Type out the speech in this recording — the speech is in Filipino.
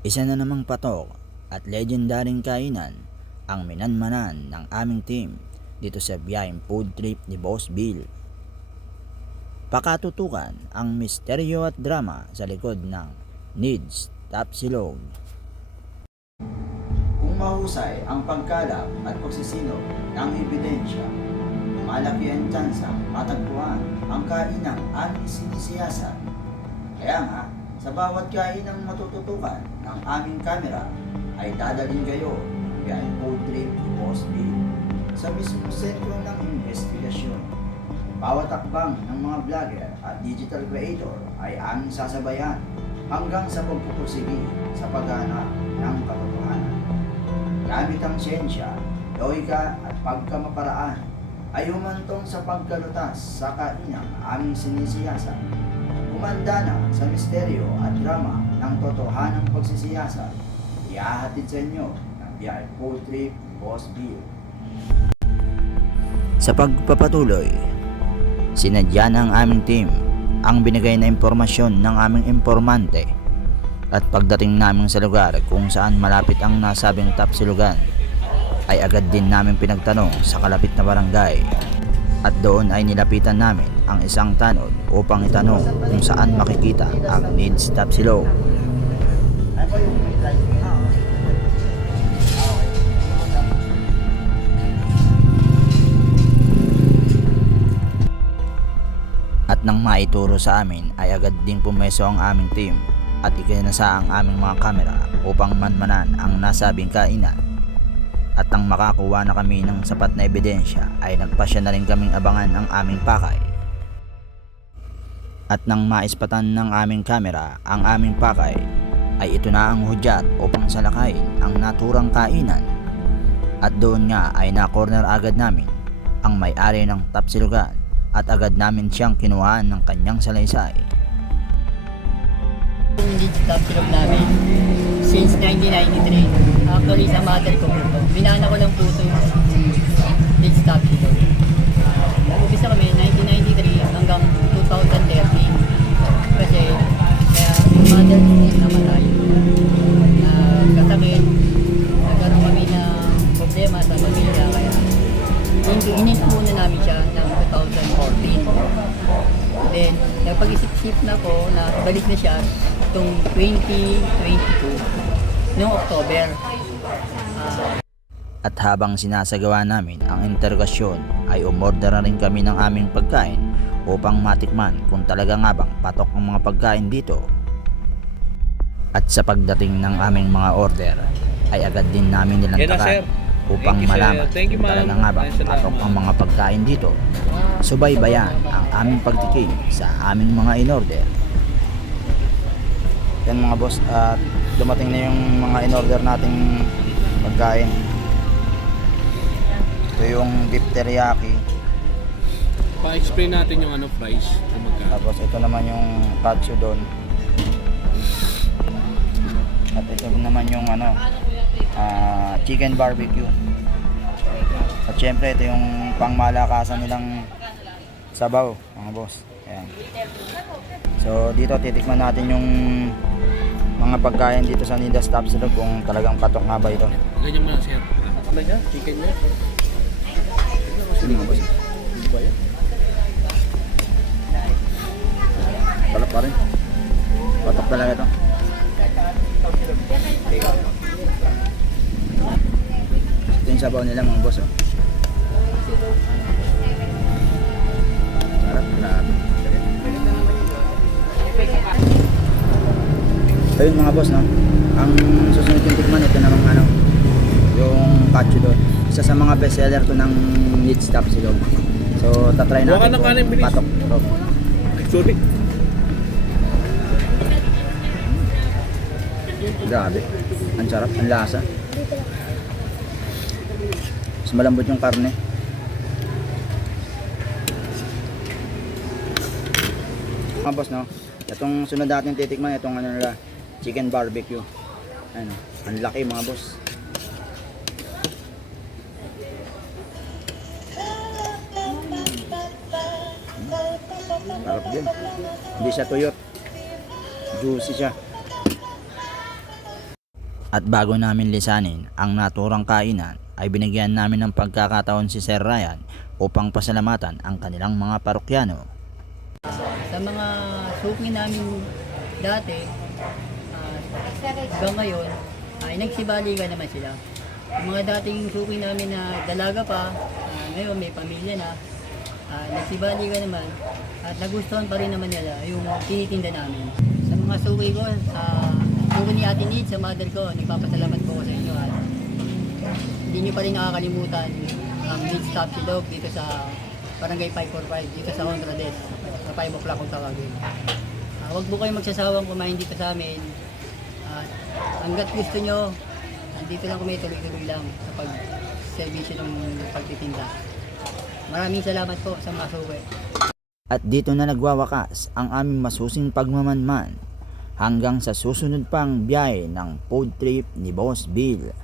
Isa na namang patok at legendaring kainan ang minanmanan ng aming team dito sa biyaheng food trip ni Boss Bill. Pakatutukan ang misteryo at drama sa likod ng Needs Tapsilog. Kung mahusay ang pagkalap at pagsisilog ng ebidensya, malaki ang tsansang matagpuan ang kainang aming sinisiyasat. Kaya nga, sa bawat kainang matututukan ng aming kamera, ay dadalhin kayo biyahe food trip ni Boss Bill sa mismo sentro ng investigasyon. Bawat akbang ng mga vlogger at digital creator ay aming sasabayan hanggang sa pagpupursigi sa paghanap ng katotohanan. Gamit ang siyensya, lohika at pagkamaparaan ay humantong sa pagkalutas sa kainang aming sinisiyasat. Kumanda na sa misteryo at drama ng totohanang pagsisiyasat. Ihahatid sa inyo ng trip ni Boss Bill. Sa pagpapatuloy, sinadya ng aming team ang binigay na impormasyon ng aming informante at pagdating namin sa lugar kung saan malapit ang nasabing tapsilugan ay agad din namin pinagtanong sa kalapit na barangay at doon ay nilapitan namin ang isang tanod upang itanong kung saan makikita ang needs tapsilog. At nang maituro sa amin ay agad ding pumeso ang aming team at ikinasa ang aming mga kamera upang manmanan ang nasabing kainan. At nang makakuha na kami ng sapat na ebidensya ay nagpasya na rin kaming abangan ang aming pakay. At nang maispatan ng aming kamera ang aming pakay ay ito na ang hudyat upang salakayin ang naturang kainan. At doon nga ay na-corner agad namin ang may-ari ng tapsilugan at agad namin siyang kinuhaan ng kanyang salaysay. Digital film namin since 1993. Actually, sa mother ko po. Binana ko lang po ito yung digital film. Nag-umpisa kami 1993 hanggang 2013. Kasi kaya yung mother ko namatay. Nagkasakit. Nagkaroon kami ng problema sa pamilya. Kaya inis muna namin siya ng 2014. Then, nagpag-isip-isip na ko na balik na siya itong 2022 noong October. Ah, At habang sinasagawa namin ang interrogasyon ay umorder na rin kami ng aming pagkain upang matikman kung talaga nga bang patok ang mga pagkain dito. At sa pagdating ng aming mga order ay agad din namin nilantakan upang Thank you, malaman Thank you, kung ma'am. talaga nga salamat. patok ang mga pagkain dito. Subaybayan ang aming pagtikim sa aming mga in-order. Yan mga boss, at dumating na yung mga in-order nating pagkain. Ito yung beef teriyaki. Pa-explain natin yung ano magkano. Tapos ito naman yung katsudon. At ito naman yung ano, ah, chicken barbecue. At syempre ito yung pangmalakasan nilang sabaw, mga boss. Ayan. So dito titikman natin yung mga pagkain dito sa Nida Stop Silog kung talagang patok nga ba ito. Ganyan mo na sir. Niya? Chicken niya? Sige mga boss. Ano ba yan? Palap pa rin. Patok talaga ito. Ito yung sabaw nila mga boss. Oh. Sarap, grabe. Ayun mga boss, no? Ang susunod yung tikman, ito namang ano, yung katsudon. Isa sa mga best seller to ng meat stop silog. So, tatry natin ng kung kanin, bilis. patok. So, Sorry. Grabe. Ang sarap, ang lasa. Mas malambot yung karne. Mga boss, no? Itong sunod natin titikman, itong ano nila, chicken barbecue. Ano, ang laki mga boss. Sarap din. Hindi siya tuyot. Juicy siya. At bago namin lisanin ang naturang kainan ay binigyan namin ng pagkakataon si Sir Ryan upang pasalamatan ang kanilang mga parokyano. Sa mga suki namin dati, ah, hanggang ngayon, ay nagsibaligan naman sila. Yung mga dating suki namin na dalaga pa, ah, ngayon may pamilya na, ah, nagsibaligan naman at nagustuhan pa rin naman nila yung tinitinda namin. Sa mga suki ko, sa suki ni Ate Nid, sa mother ko, nagpapasalamat po ako sa inyo at hindi nyo pa rin nakakalimutan ang Nid Stop Silog dito sa Barangay 545 dito sa Honrades sa 5 o'clock kung tawagin. Ah, huwag po kayong magsasawang kumain dito sa amin. At hanggat gusto nyo, nandito lang kami tuloy-tuloy lang sa pag-servisyo ng pagtitinda. Maraming salamat po sa mga suwi. At dito na nagwawakas ang aming masusing pagmamanman hanggang sa susunod pang biyahe ng food trip ni Boss Bill